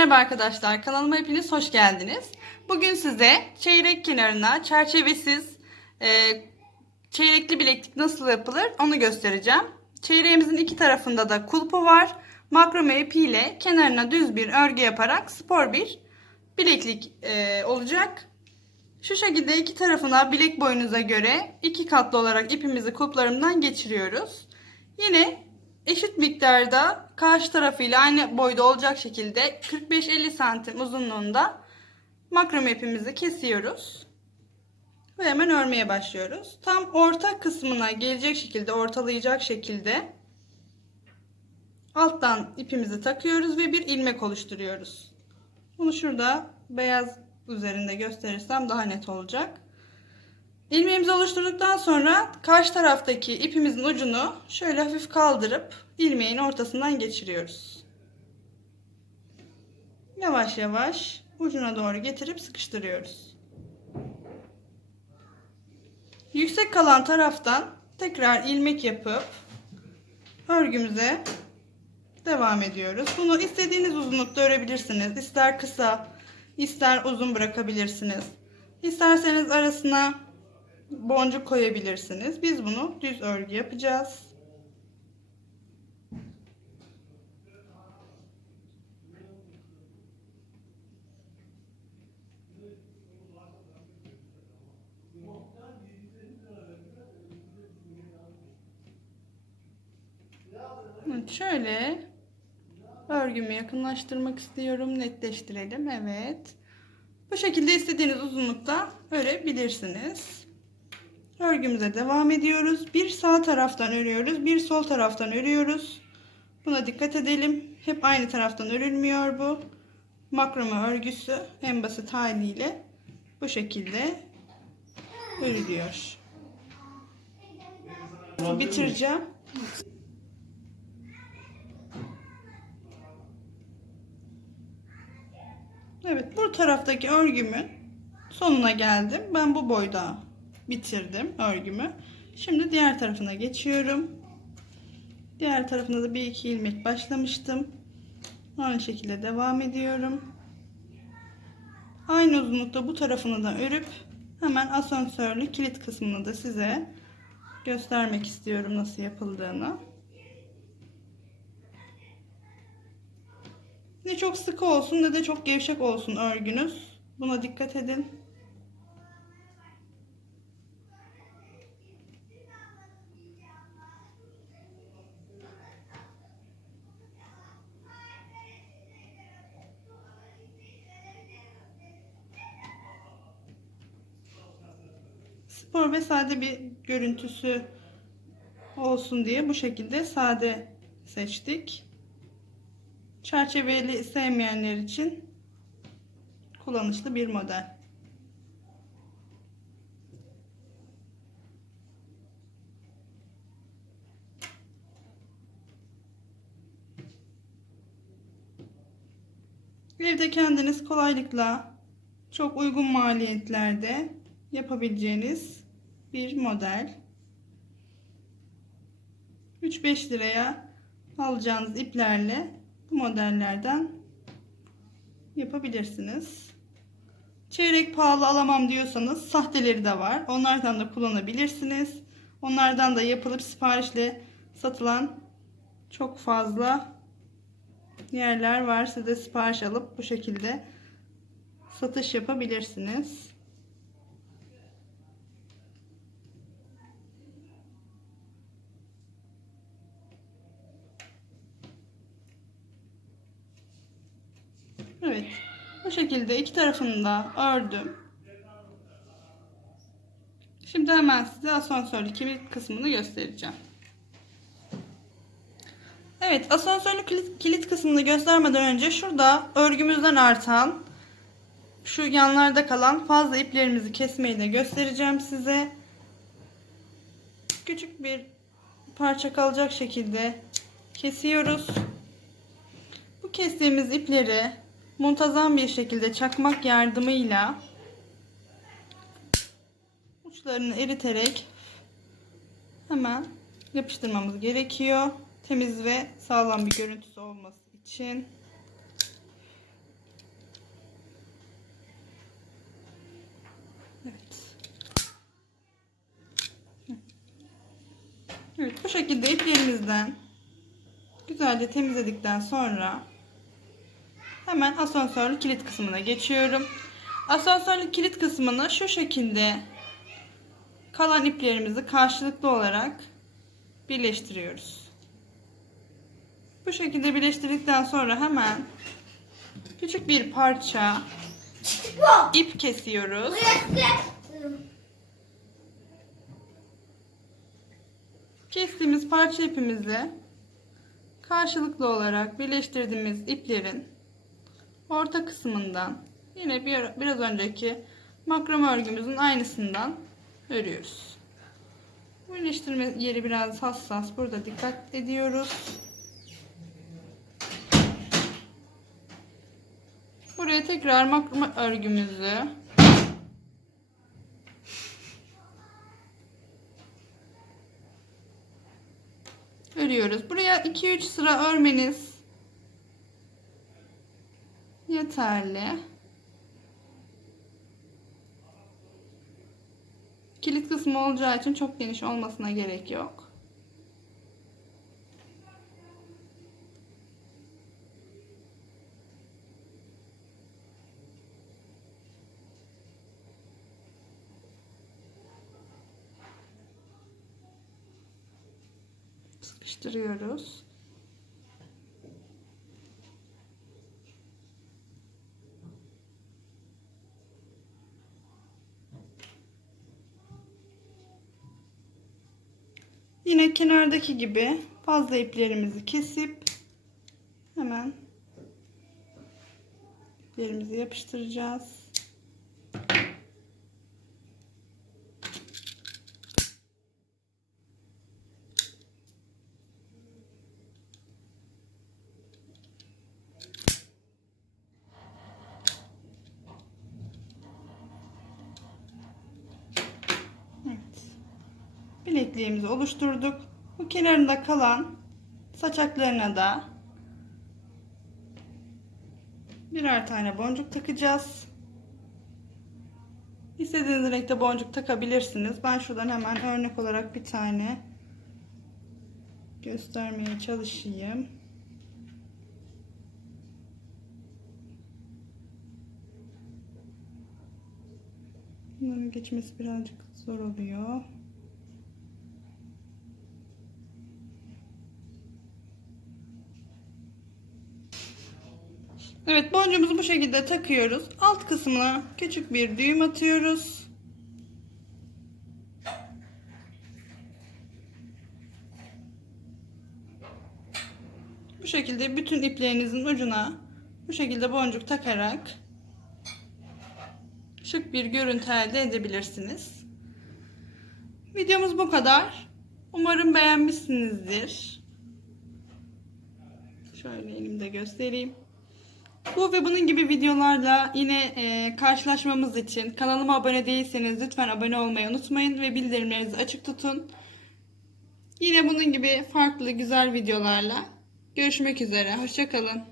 Merhaba arkadaşlar, kanalıma hepiniz hoş geldiniz. Bugün size çeyrek kenarına çerçevesiz e, çeyrekli bileklik nasıl yapılır onu göstereceğim. Çeyreğimizin iki tarafında da kulpu var. Makrome ipiyle kenarına düz bir örgü yaparak spor bir bileklik e, olacak. Şu şekilde iki tarafına bilek boyunuza göre iki katlı olarak ipimizi kulplarından geçiriyoruz. Yine eşit miktarda karşı tarafıyla aynı boyda olacak şekilde 45-50 santim uzunluğunda makrome ipimizi kesiyoruz. Ve hemen örmeye başlıyoruz. Tam orta kısmına gelecek şekilde, ortalayacak şekilde alttan ipimizi takıyoruz ve bir ilmek oluşturuyoruz. Bunu şurada beyaz üzerinde gösterirsem daha net olacak. İlmeğimizi oluşturduktan sonra karşı taraftaki ipimizin ucunu şöyle hafif kaldırıp ilmeğin ortasından geçiriyoruz. Yavaş yavaş ucuna doğru getirip sıkıştırıyoruz. Yüksek kalan taraftan tekrar ilmek yapıp örgümüze devam ediyoruz. Bunu istediğiniz uzunlukta örebilirsiniz. İster kısa, ister uzun bırakabilirsiniz. İsterseniz arasına boncuk koyabilirsiniz. Biz bunu düz örgü yapacağız. Şöyle örgümü yakınlaştırmak istiyorum. Netleştirelim. Evet. Bu şekilde istediğiniz uzunlukta örebilirsiniz. Örgümüze devam ediyoruz. Bir sağ taraftan örüyoruz. Bir sol taraftan örüyoruz. Buna dikkat edelim. Hep aynı taraftan örülmüyor bu. Makrome örgüsü en basit haliyle bu şekilde örülüyor. Bitireceğim. Evet bu taraftaki örgümün sonuna geldim. Ben bu boyda bitirdim örgümü. Şimdi diğer tarafına geçiyorum. Diğer tarafında da bir iki ilmek başlamıştım. Aynı şekilde devam ediyorum. Aynı uzunlukta bu tarafını da örüp hemen asansörlü kilit kısmını da size göstermek istiyorum nasıl yapıldığını. Ne çok sıkı olsun ne de çok gevşek olsun örgünüz. Buna dikkat edin. Spor ve sade bir görüntüsü olsun diye bu şekilde sade seçtik. Çerçeveli sevmeyenler için kullanışlı bir model. Evde kendiniz kolaylıkla çok uygun maliyetlerde yapabileceğiniz bir model. 3-5 liraya alacağınız iplerle bu modellerden yapabilirsiniz. Çeyrek pahalı alamam diyorsanız sahteleri de var. Onlardan da kullanabilirsiniz. Onlardan da yapılıp siparişle satılan çok fazla yerler var. Siz de sipariş alıp bu şekilde satış yapabilirsiniz. Evet. Bu şekilde iki tarafını da ördüm. Şimdi hemen size asansörlü kilit kısmını göstereceğim. Evet asansörlü kilit, kilit kısmını göstermeden önce şurada örgümüzden artan şu yanlarda kalan fazla iplerimizi kesmeyi de göstereceğim size. Küçük bir parça kalacak şekilde kesiyoruz. Bu kestiğimiz ipleri muntazam bir şekilde çakmak yardımıyla uçlarını eriterek hemen yapıştırmamız gerekiyor. Temiz ve sağlam bir görüntüsü olması için. Evet. Evet bu şekilde iplerimizden güzelce temizledikten sonra hemen asansörlü kilit kısmına geçiyorum. Asansörlü kilit kısmını şu şekilde kalan iplerimizi karşılıklı olarak birleştiriyoruz. Bu şekilde birleştirdikten sonra hemen küçük bir parça ip kesiyoruz. Kestiğimiz parça ipimizi karşılıklı olarak birleştirdiğimiz iplerin orta kısmından yine bir, biraz önceki makrome örgümüzün aynısından örüyoruz. Bu birleştirme yeri biraz hassas. Burada dikkat ediyoruz. Buraya tekrar makrome örgümüzü örüyoruz. Buraya 2-3 sıra örmeniz yeterli. Kilit kısmı olacağı için çok geniş olmasına gerek yok. Sıkıştırıyoruz. Yine kenardaki gibi fazla iplerimizi kesip hemen iplerimizi yapıştıracağız. Evet. Bilekliğimizi oluşturduk. Bu kenarında kalan saçaklarına da birer tane boncuk takacağız. İstediğiniz renkte boncuk takabilirsiniz. Ben şuradan hemen örnek olarak bir tane göstermeye çalışayım. Bunların geçmesi birazcık zor oluyor. Evet boncuğumuzu bu şekilde takıyoruz. Alt kısmına küçük bir düğüm atıyoruz. Bu şekilde bütün iplerinizin ucuna bu şekilde boncuk takarak şık bir görüntü elde edebilirsiniz. Videomuz bu kadar. Umarım beğenmişsinizdir. Şöyle elimde göstereyim. Bu ve bunun gibi videolarla yine e, karşılaşmamız için kanalıma abone değilseniz lütfen abone olmayı unutmayın ve bildirimlerinizi açık tutun. Yine bunun gibi farklı güzel videolarla görüşmek üzere. Hoşçakalın.